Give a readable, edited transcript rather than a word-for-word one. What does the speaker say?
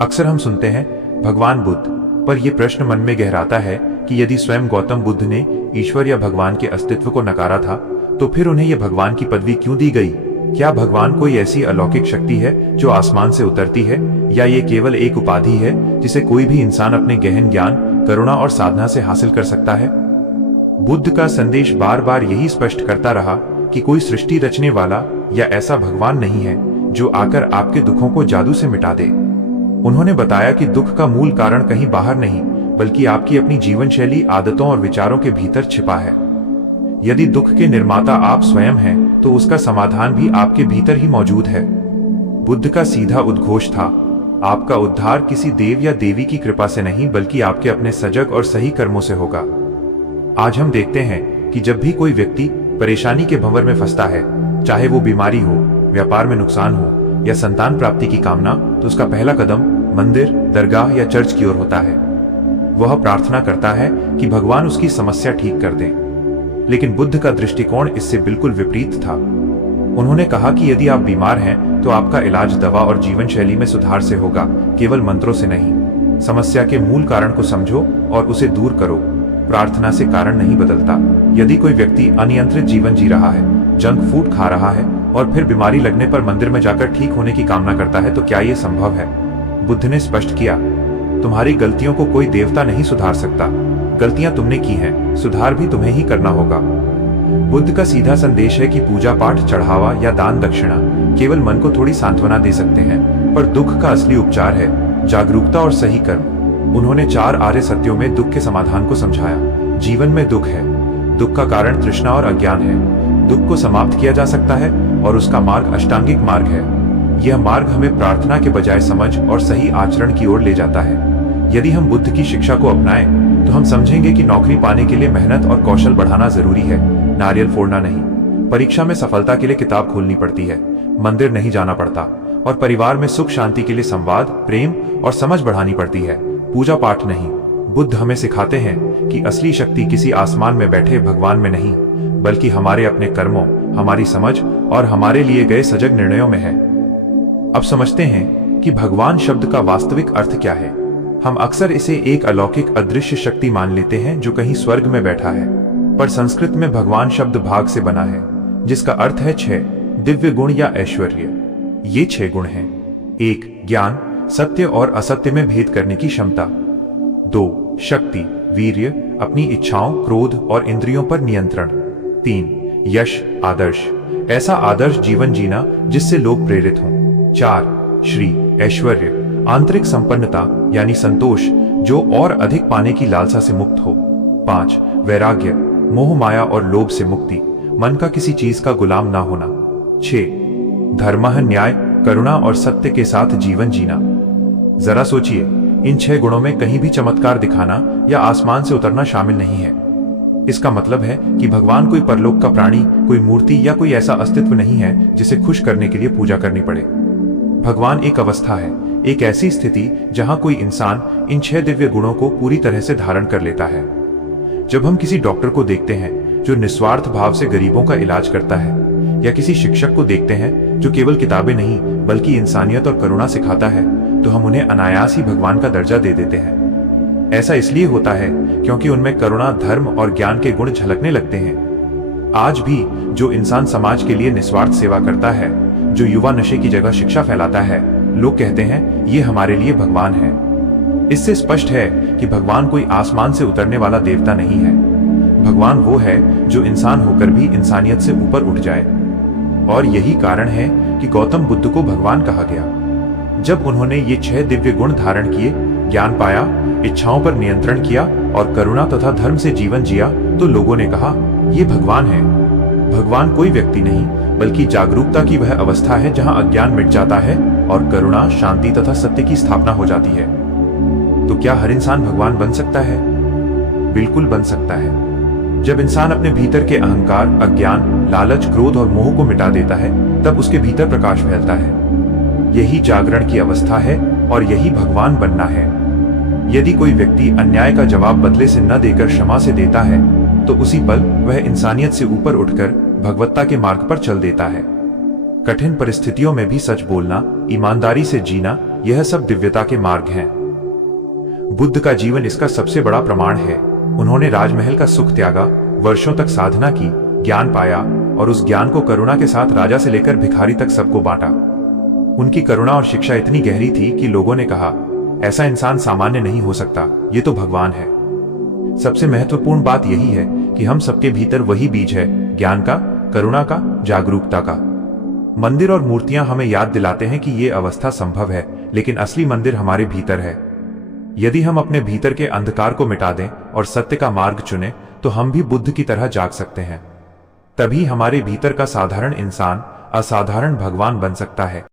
अक्सर हम सुनते हैं भगवान बुद्ध, पर यह प्रश्न मन में गहराता है कि यदि स्वयं गौतम बुद्ध ने ईश्वर या भगवान के अस्तित्व को नकारा था, तो फिर उन्हें यह भगवान की पदवी क्यों दी गई? क्या भगवान कोई ऐसी अलौकिक शक्ति है जो आसमान से उतरती है, या ये केवल एक उपाधि है जिसे कोई भी इंसान अपने गहन ज्ञान, करुणा और साधना से हासिल कर सकता है? बुद्ध का संदेश बार बार यही स्पष्ट करता रहा कि कोई सृष्टि रचने वाला या ऐसा भगवान नहीं है जो आकर आपके दुखों को जादू से मिटा दे। उन्होंने बताया कि दुख का मूल कारण कहीं बाहर नहीं, बल्कि आपकी अपनी जीवन शैली, आदतों और विचारों के भीतर छिपा है। यदि दुख के निर्माता आप स्वयं हैं, तो उसका समाधान भी आपके भीतर ही मौजूद है। बुद्ध का सीधा उद्घोष था, आपका उद्धार किसी देव या देवी की कृपा से नहीं, बल्कि आपके अपने सजग और सही कर्मों से होगा। आज हम देखते हैं कि जब भी कोई व्यक्ति परेशानी के भंवर में फंसता है, चाहे वो बीमारी हो, व्यापार में नुकसान हो या संतान प्राप्ति की कामना, तो उसका पहला कदम मंदिर, दरगाह या चर्च की ओर होता है। वह प्रार्थना करता है कि भगवान उसकी समस्या ठीक कर दें। लेकिन बुद्ध का दृष्टिकोण इससे बिल्कुल विपरीत था। उन्होंने कहा कि यदि आप बीमार हैं, तो आपका इलाज दवा और जीवन शैली में सुधार से होगा, केवल मंत्रों से नहीं। समस्या के मूल कारण को समझो और उसे दूर करो। प्रार्थना से कारण नहीं बदलता। यदि कोई व्यक्ति अनियंत्रित जीवन जी रहा है, जंक फूड खा रहा है और फिर बीमारी लगने पर मंदिर में जाकर ठीक होने की कामना करता है, तो क्या यह संभव है? बुद्ध ने स्पष्ट किया, तुम्हारी गलतियों को कोई देवता नहीं सुधार सकता। गलतियां तुमने की हैं, सुधार भी तुम्हें ही करना होगा। बुद्ध का सीधा संदेश है कि पूजा पाठ, चढ़ावा या दान दक्षिणा केवल मन को थोड़ी सांत्वना दे सकते हैं, पर दुख का असली उपचार है जागरूकता और सही कर्म। उन्होंने 4 आर्य सत्यों में दुख के समाधान को समझाया। जीवन में दुख है, दुख का कारण तृष्णा और अज्ञान है। दुख को समाप्त किया जा सकता है और उसका मार्ग अष्टांगिक मार्ग है। यह मार्ग हमें प्रार्थना के बजाय समझ और सही आचरण की ओर ले जाता है। यदि हम बुद्ध की शिक्षा को अपनाएं, तो हम समझेंगे कि नौकरी पाने के लिए मेहनत और कौशल बढ़ाना जरूरी है, नारियल फोड़ना नहीं। परीक्षा में सफलता के लिए किताब खोलनी पड़ती है, मंदिर नहीं जाना पड़ता। और परिवार में सुख शांति के लिए संवाद, प्रेम और समझ बढ़ानी पड़ती है, पूजा पाठ नहीं। बुद्ध हमें सिखाते हैं कि असली शक्ति किसी आसमान में बैठे भगवान में नहीं, बल्कि हमारे अपने कर्मों, हमारी समझ और हमारे लिए गए सजग निर्णयों में है। अब समझते हैं कि भगवान शब्द का वास्तविक अर्थ क्या है। हम अक्सर इसे एक अलौकिक अदृश्य शक्ति मान लेते हैं जो कहीं स्वर्ग में बैठा है, पर संस्कृत में भगवान शब्द भाग से बना है, जिसका अर्थ है 6 दिव्य गुण या ऐश्वर्य। ये 6 गुण हैं। 1 ज्ञान, सत्य और असत्य में भेद करने की क्षमता। 2 शक्ति, वीर्य, अपनी इच्छाओं, क्रोध और इंद्रियों पर नियंत्रण। 3 यश, आदर्श, ऐसा आदर्श जीवन जीना जिससे लोग प्रेरित हों। 4 श्री, ऐश्वर्य, आंतरिक संपन्नता यानी संतोष, जो और अधिक पाने की लालसा से मुक्त हो। 5 वैराग्य, मोह माया और लोभ से मुक्ति, मन का किसी चीज का गुलाम ना होना। 6 धर्म, न्याय, करुणा और सत्य के साथ जीवन जीना। जरा सोचिए, इन 6 गुणों में कहीं भी चमत्कार दिखाना या आसमान से उतरना शामिल नहीं है। इसका मतलब है कि भगवान कोई परलोक का प्राणी, कोई मूर्ति या कोई ऐसा अस्तित्व नहीं है जिसे खुश करने के लिए पूजा करनी पड़े। भगवान एक अवस्था है, एक ऐसी स्थिति जहां कोई इंसान इन 6 दिव्य गुणों को पूरी तरह से धारण कर लेता है। जब हम किसी डॉक्टर को देखते हैं जो निस्वार्थ भाव से गरीबों का इलाज करता है, या किसी शिक्षक को देखते हैं जो केवल किताबें नहीं बल्कि इंसानियत और करुणा सिखाता है, तो हम उन्हें अनायास ही भगवान का दर्जा दे देते हैं। ऐसा इसलिए होता है क्योंकि उनमें करुणा, धर्म और ज्ञान के गुण झलकने लगते हैं। आज भी जो इंसान समाज के लिए निस्वार्थ सेवा करता है, जो युवा नशे की जगह शिक्षा फैलाता है, लोग कहते हैं ये हमारे लिए भगवान है। इससे स्पष्ट है कि भगवान कोई आसमान से उतरने वाला देवता नहीं है। भगवान वो है जो इंसान होकर भी इंसानियत से ऊपर उठ जाए। और यही कारण है कि गौतम बुद्ध को भगवान कहा गया। जब उन्होंने ये 6 दिव्य गुण धारण किए, ज्ञान पाया, इच्छाओं पर नियंत्रण किया और करुणा तथा धर्म से जीवन जिया, तो लोगों ने कहा ये भगवान है। भगवान कोई व्यक्ति नहीं, बल्कि जागरूकता की वह अवस्था है जहां अज्ञान मिट जाता है और करुणा, शांति तथा सत्य की स्थापना हो जाती है। तो क्या हर इंसान भगवान बन सकता है? बिल्कुल बन सकता है। जब इंसान अपने भीतर के अहंकार, अज्ञान, लालच, क्रोध और मोह को मिटा देता है, तब उसके भीतर प्रकाश फैलता है। यही जागरण की अवस्था है और यही भगवान बनना है। यदि कोई व्यक्ति अन्याय का जवाब बदले से न देकर क्षमा से देता है, तो उसी पल वह इंसानियत से ऊपर उठकर भगवत्ता के मार्ग पर चल देता है। कठिन परिस्थितियों में भी सच बोलना, ईमानदारी से जीना, यह सब दिव्यता के मार्ग हैं। बुद्ध का जीवन इसका सबसे बड़ा प्रमाण है। उन्होंने राजमहल का सुख त्यागा, वर्षों तक साधना की, ज्ञान पाया और उस ज्ञान को करुणा के साथ राजा से लेकर भिखारी तक सबको बांटा। उनकी करुणा और शिक्षा इतनी गहरी थी कि लोगों ने कहा, ऐसा इंसान सामान्य नहीं हो सकता, ये तो भगवान है। सबसे महत्वपूर्ण बात यही है कि हम सबके भीतर वही बीज है, ज्ञान का, करुणा का, जागरूकता का। मंदिर और मूर्तियां हमें याद दिलाते हैं कि ये अवस्था संभव है, लेकिन असली मंदिर हमारे भीतर है। यदि हम अपने भीतर के अंधकार को मिटा दें और सत्य का मार्ग चुनें, तो हम भी बुद्ध की तरह जाग सकते हैं। तभी हमारे भीतर का साधारण इंसान असाधारण भगवान बन सकता है।